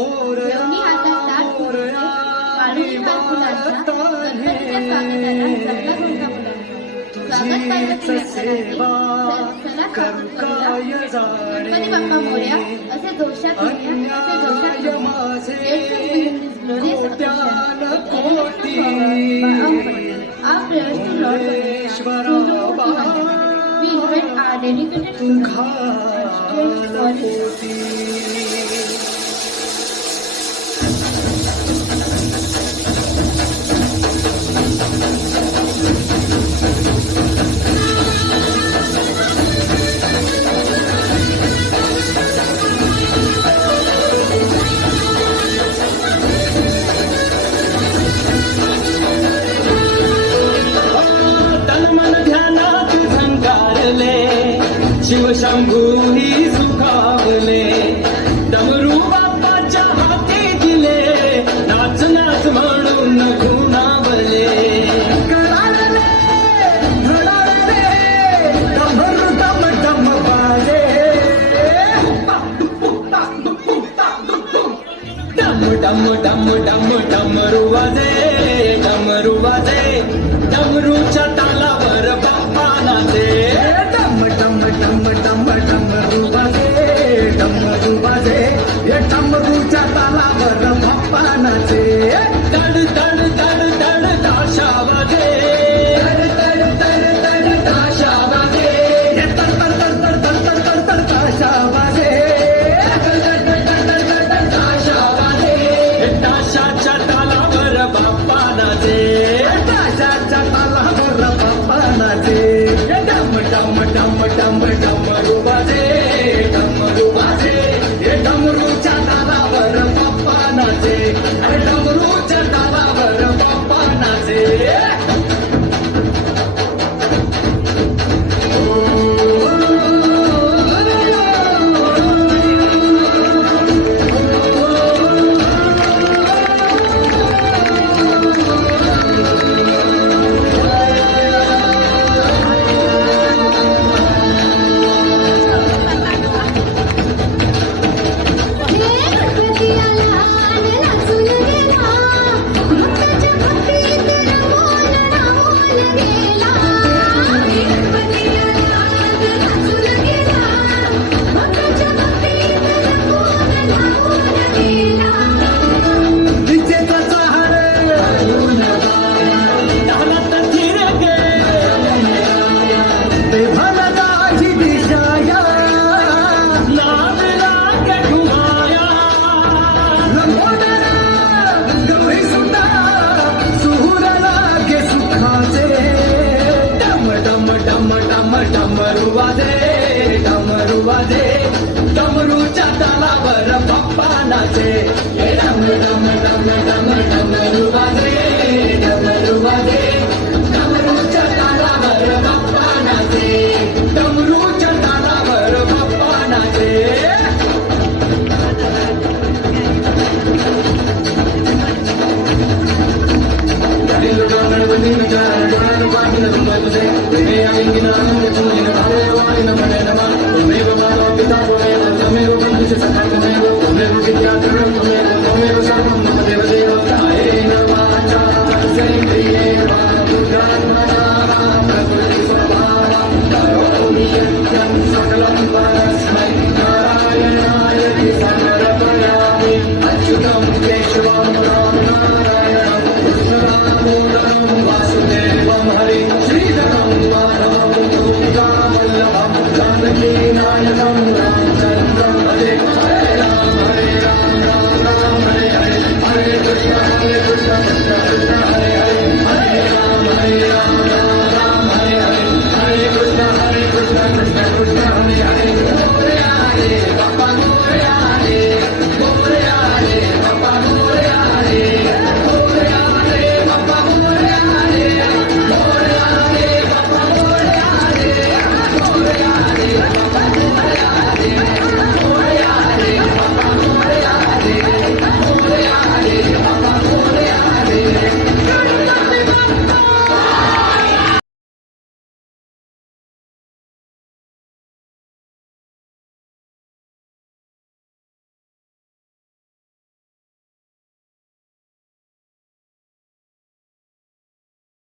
जेवणी हातात ताट फुटले, काढून हात फुलांचा, गणपतीच्या स्वागताला जमला घोंटा मुलांचा. स्वागत पार्वती चला गणपती बाप्पा मोरया, असे जोशात म्हणूया, असे जोशात Our prayers to Lord we invite our dedicated students for शिवशंभूही सुखावले, डमरू बाप्पाच्या हाती दिले, नाच नाच म्हणून गुणावले. कराडले, धडाडले, डमरू डम डम वाजे, डम डम डम डम डमरू वाजे, डमरू वाजे, डमरूच्या तालावर बाप्पा नाचे. डम डम डम डमरू वाजे, हे डमरूच्या तालावर बाप्पा नाचे. तड तड तड तड ताशा वाजे, तड तड तड तड ताशा वाजे, हे तर तर तर तर तर तर तर तर ताशा वाजे, तड तड तड तड तड ताशा वाजे, हे ताशाच्या तालावर बाप्पा नाचे. ताशाच्या तालावर बाप्पा नाचे. डम डम डम डम डमरू वाजे, डमरू वाजे, हे डमरूच्या तालावर बाप्पा नाचे. अरे डमरूच्या तालावर बाप्पा नाचे. डमरू वाजे, डमरू वाजे, डमरूच्या तालावर बाप्पा नाचे. डम डम डम डम डमरू वाजे, डमरू वाजे, डमरूच्या तालावर बाप्पा नाचे. डमरूच्या तालावर बाप्पा नाचे. सकलम